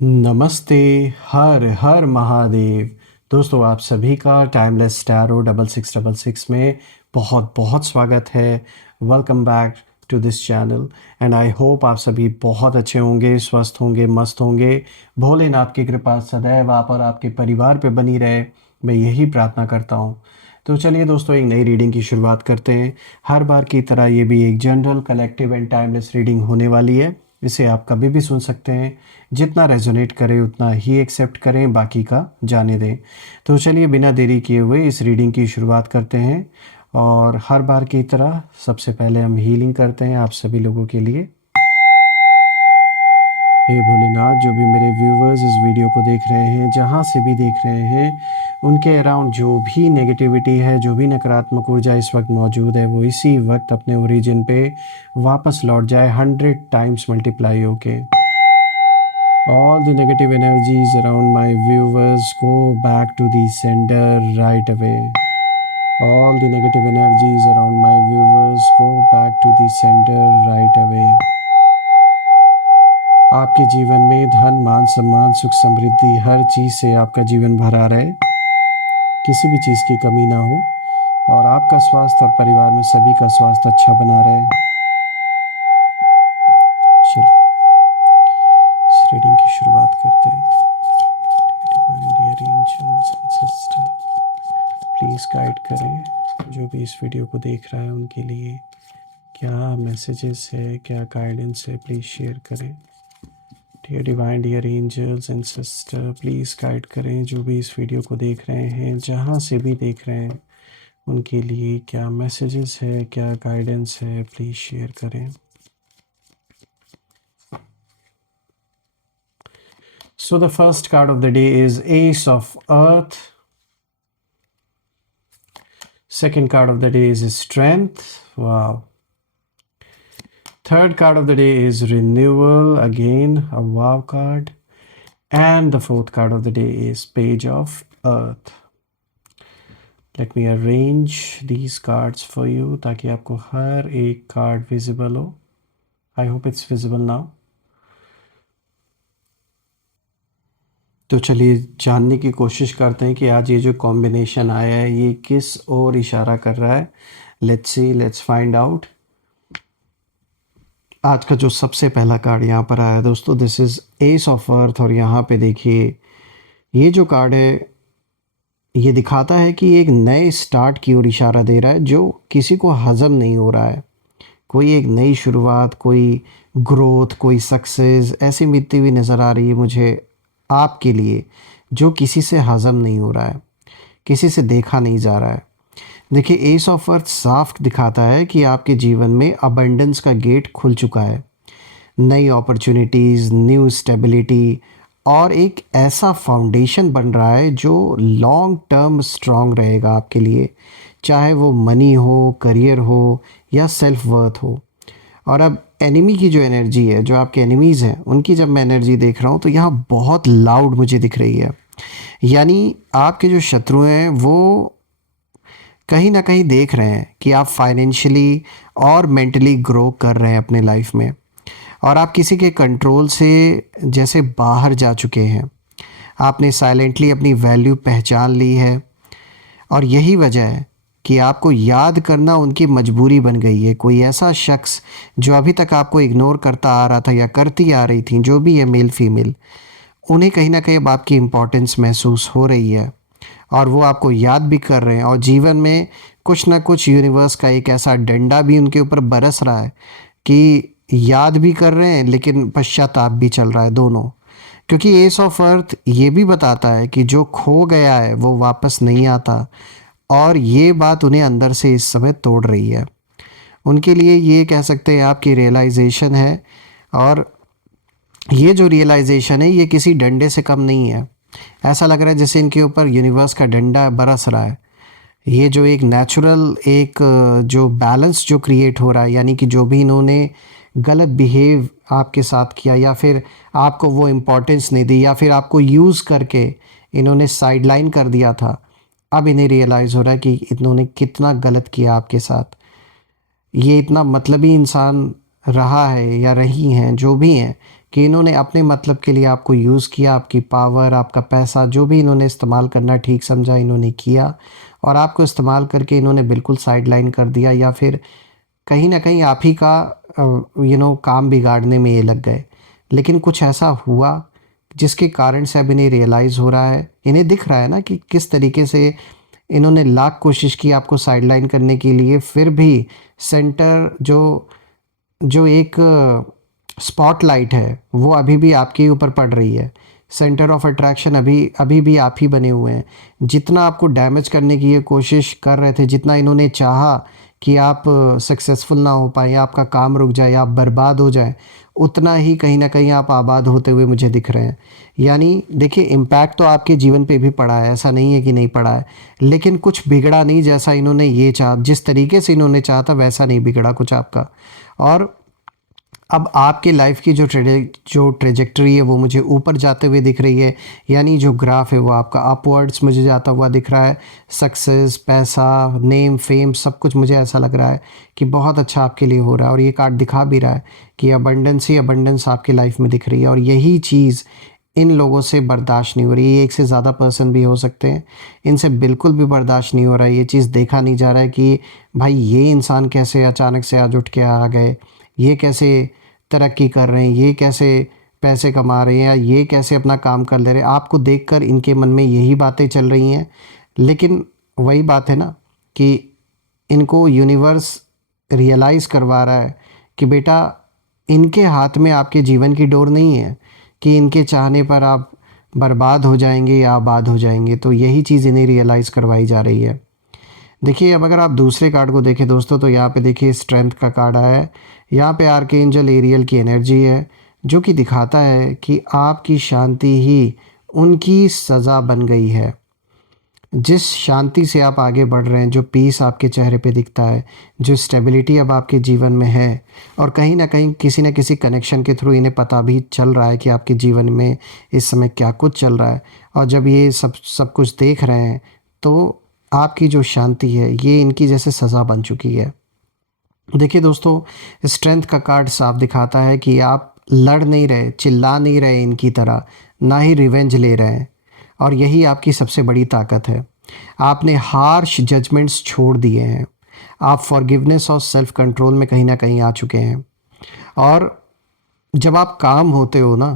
नमस्ते। हर हर महादेव। दोस्तों, आप सभी का टाइमलेस टैरो 6666 में बहुत बहुत स्वागत है। Welcome back to this channel and I hope आप सभी बहुत अच्छे होंगे, स्वस्थ होंगे, मस्त होंगे। भोलेनाथ की कृपा सदैव आप और आपके परिवार पे बनी रहे, मैं यही प्रार्थना करता हूँ। तो चलिए दोस्तों, एक नई रीडिंग की शुरुआत करते हैं। हर बार की तरह ये भी एक general, collective and timeless reading होने वाली है। इसे आप कभी भी सुन सकते हैं। जितना रेजोनेट करे उतना ही एक्सेप्ट करें, बाकी का जाने दें। तो चलिए बिना देरी किए हुए इस रीडिंग की शुरुआत करते हैं। और हर बार की तरह सबसे पहले हम हीलिंग करते हैं आप सभी लोगों के लिए। हे भोलेनाथ, जो भी मेरे व्यूवर्स इस वीडियो को देख रहे हैं, जहाँ से भी देख रहे हैं, उनके अराउंड जो भी नेगेटिविटी है, जो भी नकारात्मक ऊर्जा इस वक्त मौजूद है, वो इसी वक्त अपने ओरिजिन पे वापस लौट जाए 100 टाइम्स मल्टीप्लाई होके। All the negative energies around my viewers go back to the sender right away. All the negative energies around my viewers go back to the sender right away. आपके जीवन में धन, मान, सम्मान, सुख, समृद्धि, हर चीज़ से आपका जीवन भरा रहे, किसी भी चीज़ की कमी ना हो, और आपका स्वास्थ्य और परिवार में सभी का स्वास्थ्य अच्छा बना रहे। चलिए इस रीडिंग की शुरुआत करते हैं। Divine dear angels and sisters, please guide करें जो भी इस वीडियो को देख रहा है उनके लिए क्या मैसेजेस है, क्या गाइडेंस है, प्लीज़ शेयर करें। Dear divine dear angels and sister, please guide करें जो भी इस वीडियो को देख रहे हैं, जहाँ से भी देख रहे हैं, उनके लिए क्या मैसेजेस है, क्या गाइडेंस है, प्लीज़ शेयर करें। So the first card of the day is Ace of Earth. Second card of the day is Strength. Wow. Third card of the day is Renewal. Again, a wow card. And the fourth card of the day is Page of Earth. Let me arrange these cards for you ताकि आपको हर एक card visible हो. I hope it's visible now. तो चलिए जानने की कोशिश करते हैं कि आज ये जो कॉम्बिनेशन आया है ये किस ओर इशारा कर रहा है. Let's see, let's find out. आज का जो सबसे पहला कार्ड यहाँ पर आया दोस्तों, this is S of earth. और यहाँ पे देखिए, ये जो कार्ड है ये दिखाता है कि एक नए स्टार्ट की ओर इशारा दे रहा है जो किसी को हज़म नहीं हो रहा है. कोई एक नई शुरुआत, कोई ग्रोथ, कोई सक्सेस ऐसी मिलती हुई नज़र आ रही है मुझे आपके लिए, जो किसी से हज़म नहीं हो रहा है, किसी से देखा नहीं जा रहा है. देखिए, एस ऑफ अर्थ साफ दिखाता है कि आपके जीवन में अबंडेंस का गेट खुल चुका है. नई अपॉर्चुनिटीज़, न्यू स्टेबिलिटी और एक ऐसा फाउंडेशन बन रहा है जो लॉन्ग टर्म स्ट्रॉन्ग रहेगा आपके लिए, चाहे वो मनी हो, करियर हो या सेल्फ वर्थ हो. और अब एनिमी की जो एनर्जी है, जो आपके एनिमीज़ हैं, उनकी जब मैं एनर्जी देख रहा हूँ तो यहाँ बहुत लाउड मुझे दिख रही है. यानी आपके जो शत्रु हैं वो कहीं ना कहीं देख रहे हैं कि आप फाइनेंशियली और मेंटली ग्रो कर रहे हैं अपने लाइफ में, और आप किसी के कंट्रोल से जैसे बाहर जा चुके हैं. आपने साइलेंटली अपनी वैल्यू पहचान ली है, और यही वजह है कि आपको याद करना उनकी मजबूरी बन गई है. कोई ऐसा शख्स जो अभी तक आपको इग्नोर करता आ रहा था या करती आ रही थी, जो भी है, मेल फीमेल, उन्हें कहीं ना कहीं अब आपकी इम्पोर्टेंस महसूस हो रही है और वो आपको याद भी कर रहे हैं. और जीवन में कुछ ना कुछ यूनिवर्स का एक ऐसा डंडा भी उनके ऊपर बरस रहा है कि याद भी कर रहे हैं लेकिन पश्चाताप भी चल रहा है, दोनों. क्योंकि एस ऑफ अर्थ ये भी बताता है कि जो खो गया है वो वापस नहीं आता, और ये बात उन्हें अंदर से इस समय तोड़ रही है. उनके लिए ये कह सकते हैं आपकी रियलाइजेशन है, और ये जो रियलाइजेशन है ये किसी डंडे से कम नहीं है. ऐसा लग रहा है जैसे इनके ऊपर यूनिवर्स का डंडा बरस रहा है. ये जो एक नेचुरल एक जो बैलेंस जो क्रिएट हो रहा है, यानी कि जो भी इन्होंने गलत बिहेव आपके साथ किया, या फिर आपको वो इम्पोर्टेंस नहीं दी, या फिर आपको यूज़ करके इन्होंने साइडलाइन कर दिया था, अब इन्हें रियलाइज़ हो रहा है कि इन्होंने कितना गलत किया आपके साथ. ये इतना मतलबी इंसान रहा है या रही हैं, जो भी हैं, कि इन्होंने अपने मतलब के लिए आपको यूज़ किया, आपकी पावर, आपका पैसा जो भी इन्होंने इस्तेमाल करना ठीक समझा इन्होंने किया, और आपको इस्तेमाल करके इन्होंने बिल्कुल साइडलाइन कर दिया, या फिर कहीं न कहीं आप ही का काम बिगाड़ने में ये लग गए। लेकिन कुछ ऐसा हुआ जिसके कारण से अब इन्हें रियलाइज़ हो रहा है, इन्हें दिख रहा है ना कि किस तरीके से इन्होंने लाख कोशिश की आपको साइडलाइन करने के लिए, फिर भी सेंटर जो जो एक स्पॉटलाइट है वो अभी भी आपके ही ऊपर पड़ रही है। सेंटर ऑफ अट्रैक्शन अभी अभी भी आप ही बने हुए हैं। जितना आपको डैमेज करने की ये कोशिश कर रहे थे, जितना इन्होंने चाहा कि आप सक्सेसफुल ना हो पाएँ, आपका काम रुक जाए, आप बर्बाद हो जाएँ, उतना ही कहीं न कहीं आप आबाद होते हुए मुझे दिख रहे हैं। यानी देखिए, इम्पैक्ट तो आपके जीवन पे भी पड़ा है, ऐसा नहीं है कि नहीं पड़ा है, लेकिन कुछ बिगड़ा नहीं जैसा इन्होंने ये चाहा, जिस तरीके से इन्होंने चाहा था वैसा नहीं बिगड़ा कुछ आपका। और अब आपके लाइफ की जो ट्रेजेक्टरी है वो मुझे ऊपर जाते हुए दिख रही है, यानी जो ग्राफ है वो आपका अपवर्ड्स मुझे जाता हुआ दिख रहा है। सक्सेस, पैसा, नेम, फेम, सब कुछ मुझे ऐसा लग रहा है कि बहुत अच्छा आपके लिए हो रहा है, और ये कार्ड दिखा भी रहा है कि अबंडेंस ही अबंडेंस आपकी लाइफ में दिख रही है। और यही चीज़ इन लोगों से बर्दाश्त नहीं हो रही है। एक से ज़्यादा पर्सन भी हो सकते हैं, इनसे बिल्कुल भी बर्दाश्त नहीं हो रहा है, ये चीज़ देखा नहीं जा रहा है कि भाई ये इंसान कैसे अचानक से आज उठ के आ गए, ये कैसे तरक्की कर रहे हैं, ये कैसे पैसे कमा रहे हैं, या ये कैसे अपना काम कर ले रहे हैं। आपको देखकर इनके मन में यही बातें चल रही हैं, लेकिन वही बात है ना कि इनको यूनिवर्स रियलाइज़ करवा रहा है कि बेटा, इनके हाथ में आपके जीवन की डोर नहीं है कि इनके चाहने पर आप बर्बाद हो जाएंगे या आबाद हो जाएंगे। तो यही चीज़ इन्हें रियलाइज़ करवाई जा रही है। देखिए, अब अगर आप दूसरे कार्ड को देखें दोस्तों, तो यहाँ पे देखिए स्ट्रेंथ का कार्ड आया है। यहाँ पे आर्कएंजल एरियल की एनर्जी है, जो कि दिखाता है कि आपकी शांति ही उनकी सज़ा बन गई है। जिस शांति से आप आगे बढ़ रहे हैं, जो पीस आपके चेहरे पे दिखता है, जो स्टेबिलिटी अब आपके जीवन में है, और कहीं ना कहीं किसी न किसी कनेक्शन के थ्रू इन्हें पता भी चल रहा है कि आपके जीवन में इस समय क्या कुछ चल रहा है। और जब ये सब कुछ देख रहे हैं, तो आपकी जो शांति है ये इनकी जैसे सज़ा बन चुकी है। देखिए दोस्तों, स्ट्रेंथ का कार्ड साफ दिखाता है कि आप लड़ नहीं रहे, चिल्ला नहीं रहे इनकी तरह, ना ही रिवेंज ले रहे हैं, और यही आपकी सबसे बड़ी ताकत है। आपने हार्श जजमेंट्स छोड़ दिए हैं, आप फॉरगिवनेस और सेल्फ कंट्रोल में कहीं ना कहीं आ चुके हैं। और जब आप काम होते हो ना,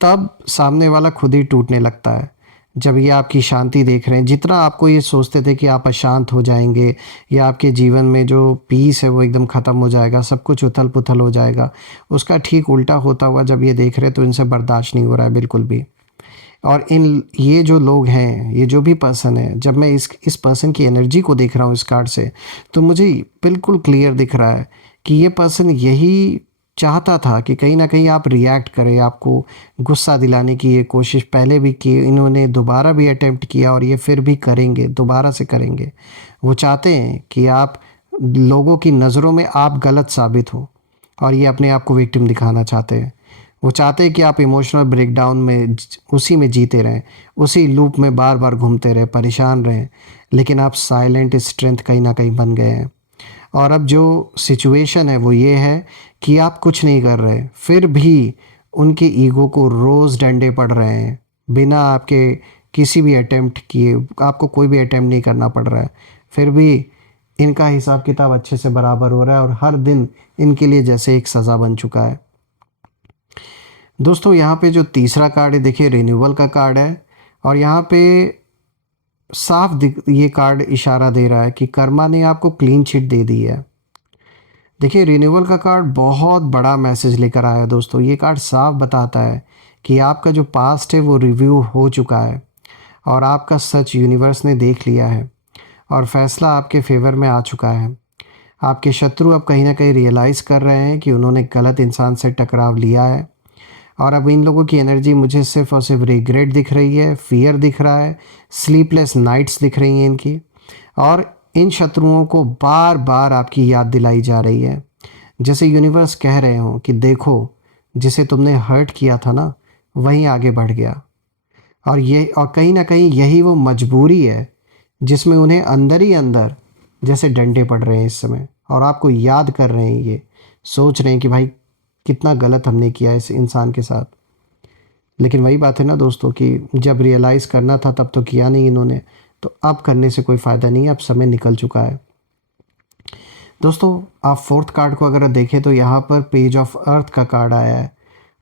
तब सामने वाला खुद ही टूटने लगता है। जब ये आपकी शांति देख रहे हैं, जितना आपको ये सोचते थे कि आप अशांत हो जाएंगे, या आपके जीवन में जो पीस है वो एकदम ख़त्म हो जाएगा, सब कुछ उथल पुथल हो जाएगा, उसका ठीक उल्टा होता हुआ जब ये देख रहे हैं, तो इनसे बर्दाश्त नहीं हो रहा है बिल्कुल भी। और ये जो लोग हैं, ये जो भी पर्सन है, जब मैं इस पर्सन की एनर्जी को देख रहा हूँ इस कार्ड से, तो मुझे बिल्कुल क्लियर दिख रहा है कि ये पर्सन यही चाहता था कि कहीं ना कहीं आप रिएक्ट करें, आपको गुस्सा दिलाने की ये कोशिश पहले भी की, इन्होंने दोबारा भी अटेम्प्ट किया, और ये फिर भी करेंगे, दोबारा से करेंगे। वो चाहते हैं कि आप लोगों की नज़रों में आप गलत साबित हो, और ये अपने आप को विक्टिम दिखाना चाहते हैं। वो चाहते हैं कि आप इमोशनल ब्रेकडाउन में उसी में जीते रहें, उसी लूप में बार बार घूमते रहें, परेशान रहें, लेकिन आप साइलेंट स्ट्रेंथ कहीं ना कहीं बन गए हैं। और अब जो सिचुएशन है वो ये है कि आप कुछ नहीं कर रहे, फिर भी उनके ईगो को रोज़ डंडे पड़ रहे हैं, बिना आपके किसी भी अटेम्प्ट किए, आपको कोई भी अटेम्प्ट नहीं करना पड़ रहा है, फिर भी इनका हिसाब किताब अच्छे से बराबर हो रहा है, और हर दिन इनके लिए जैसे एक सज़ा बन चुका है। दोस्तों, यहाँ पे जो तीसरा कार्ड है, देखिए रिन्यूअल का कार्ड है, और यहाँ पे ये कार्ड इशारा दे रहा है कि कर्मा ने आपको क्लीन चिट दे दी है। देखिए, रिन्यूअल का कार्ड बहुत बड़ा मैसेज लेकर आया है दोस्तों। ये कार्ड साफ बताता है कि आपका जो पास्ट है वो रिव्यू हो चुका है, और आपका सच यूनिवर्स ने देख लिया है, और फैसला आपके फेवर में आ चुका है। आपके शत्रु अब कहीं ना कहीं रियलाइज़ कर रहे हैं कि उन्होंने गलत इंसान से टकराव लिया है, और अब इन लोगों की एनर्जी मुझे सिर्फ और सिर्फ रिग्रेट दिख रही है, फियर दिख रहा है, स्लीपलेस नाइट्स दिख रही हैं इनकी, और इन शत्रुओं को बार बार आपकी याद दिलाई जा रही है, जैसे यूनिवर्स कह रहे हो कि देखो, जिसे तुमने हर्ट किया था ना, वहीं आगे बढ़ गया। और कहीं ना कहीं यही वो मजबूरी है जिसमें उन्हें अंदर ही अंदर जैसे डंडे पड़ रहे हैं इस समय, और आपको याद कर रहे हैं, ये सोच रहे हैं कि भाई कितना गलत हमने किया इस इंसान के साथ। लेकिन वही बात है ना दोस्तों कि जब रियलाइज़ करना था तब तो किया नहीं इन्होंने, तो अब करने से कोई फ़ायदा नहीं है, अब समय निकल चुका है। दोस्तों आप फोर्थ कार्ड को अगर देखें तो यहाँ पर पेज ऑफ अर्थ का कार्ड आया है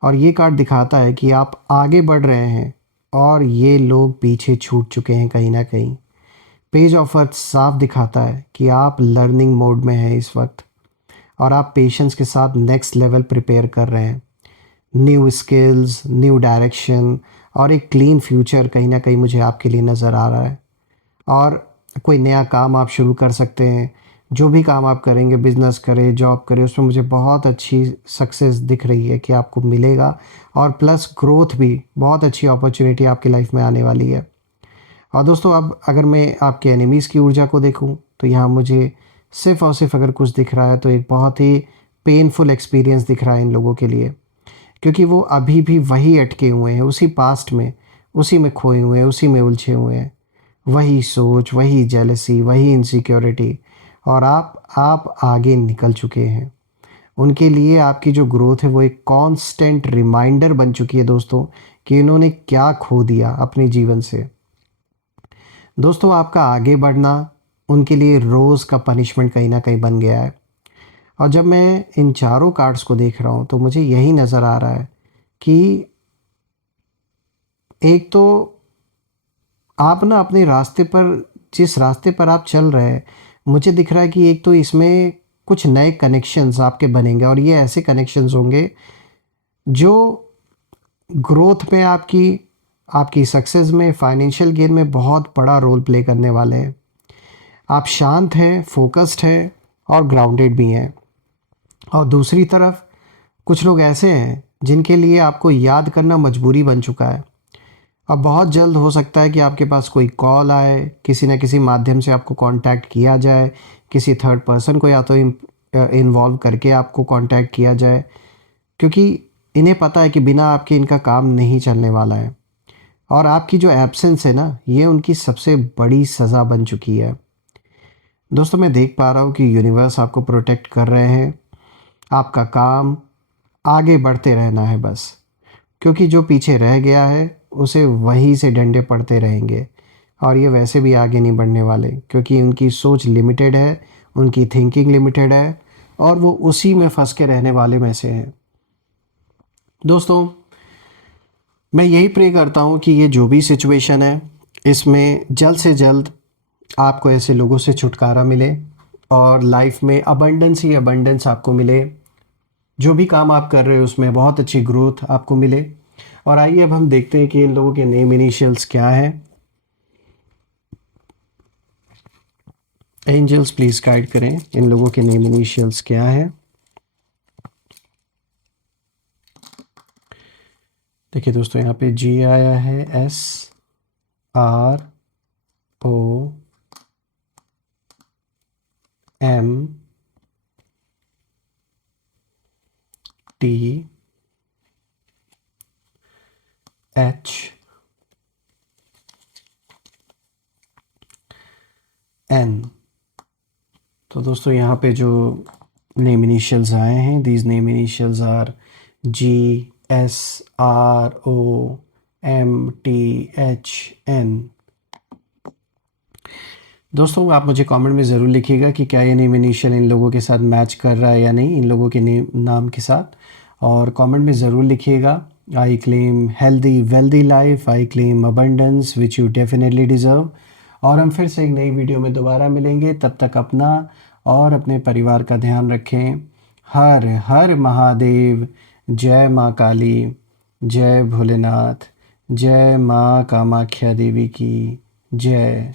और ये कार्ड दिखाता है कि आप आगे बढ़ रहे हैं और ये लोग पीछे छूट चुके हैं कहीं ना कहीं। पेज ऑफ अर्थ साफ दिखाता है कि आप लर्निंग मोड में हैं इस वक्त और आप पेशेंस के साथ नेक्स्ट लेवल प्रिपेयर कर रहे हैं। न्यू स्किल्स, न्यू डायरेक्शन और एक क्लीन फ्यूचर कहीं ना कहीं मुझे आपके लिए नज़र आ रहा है। और कोई नया काम आप शुरू कर सकते हैं। जो भी काम आप करेंगे, बिज़नेस करें, जॉब करें, उसमें मुझे बहुत अच्छी सक्सेस दिख रही है कि आपको मिलेगा और प्लस ग्रोथ भी, बहुत अच्छी अपॉर्चुनिटी आपकी लाइफ में आने वाली है। और दोस्तों अब अगर मैं आपके एनिमीज़ की ऊर्जा को देखूं तो यहाँ मुझे सिर्फ़ और सिर्फ अगर कुछ दिख रहा है तो एक बहुत ही पेनफुल एक्सपीरियंस दिख रहा है इन लोगों के लिए, क्योंकि वो अभी भी वही अटके हुए हैं, उसी पास्ट में, उसी में खोए हुए हैं, उसी में उलझे हुए हैं। वही सोच, वही जेलसी, वही इनसिक्योरिटी। और आप आगे निकल चुके हैं। उनके लिए आपकी जो ग्रोथ है वो एक कांस्टेंट रिमाइंडर बन चुकी है दोस्तों कि इन्होंने क्या खो दिया अपने जीवन से। दोस्तों आपका आगे बढ़ना उनके लिए रोज़ का पनिशमेंट कहीं ना कहीं बन गया है। और जब मैं इन चारों कार्ड्स को देख रहा हूँ तो मुझे यही नज़र आ रहा है कि एक तो आप ना अपने रास्ते पर, जिस रास्ते पर आप चल रहे हैं, मुझे दिख रहा है कि एक तो इसमें कुछ नए कनेक्शंस आपके बनेंगे और ये ऐसे कनेक्शंस होंगे जो ग्रोथ में आपकी, आपकी सक्सेस में, फाइनेंशियल गेन में बहुत बड़ा रोल प्ले करने वाले हैं। आप शांत हैं, फोकस्ड हैं और ग्राउंडेड भी हैं। और दूसरी तरफ कुछ लोग ऐसे हैं जिनके लिए आपको याद करना मजबूरी बन चुका है। अब बहुत जल्द हो सकता है कि आपके पास कोई कॉल आए, किसी न किसी माध्यम से आपको कांटेक्ट किया जाए, किसी थर्ड पर्सन को या तो इन्वॉल्व करके आपको कांटेक्ट किया जाए, क्योंकि इन्हें पता है कि बिना आपके इनका काम नहीं चलने वाला है। और आपकी जो एब्सेंस है ना, ये उनकी सबसे बड़ी सज़ा बन चुकी है। दोस्तों मैं देख पा रहा हूँ कि यूनिवर्स आपको प्रोटेक्ट कर रहे हैं। आपका काम आगे बढ़ते रहना है बस, क्योंकि जो पीछे रह गया है उसे वहीं से डंडे पड़ते रहेंगे। और ये वैसे भी आगे नहीं बढ़ने वाले, क्योंकि उनकी सोच लिमिटेड है, उनकी थिंकिंग लिमिटेड है और वो उसी में फंस के रहने वाले में से हैं। दोस्तों मैं यही प्रे करता हूँ कि ये जो भी सिचुएशन है इसमें जल्द से जल्द आपको ऐसे लोगों से छुटकारा मिले और लाइफ में अबंडेंस ही अबंडेंस आपको मिले। जो भी काम आप कर रहे हो उसमें बहुत अच्छी ग्रोथ आपको मिले। और आइए अब हम देखते हैं कि इन लोगों के नेम इनिशियल्स क्या है। एंजल्स प्लीज़ गाइड करें, इन लोगों के नेम इनिशियल्स क्या है। देखिए दोस्तों यहाँ पे जी आया है, S R O M T H N. तो दोस्तों यहाँ पे जो नेम इनिशियल्स आए हैं, these name initials are G S R O M T H N. दोस्तों आप मुझे कमेंट में ज़रूर लिखिएगा कि क्या ये नेम इनिशियल इन लोगों के साथ मैच कर रहा है या नहीं, इन लोगों के नाम के साथ। और कमेंट में ज़रूर लिखिएगा, I claim healthy wealthy life, I claim abundance which you definitely deserve. और हम फिर से एक नई वीडियो में दोबारा मिलेंगे, तब तक अपना और अपने परिवार का ध्यान रखें। हर हर महादेव। जय माँ काली, जय भोलेनाथ, जय माँ कामाख्या देवी की जय।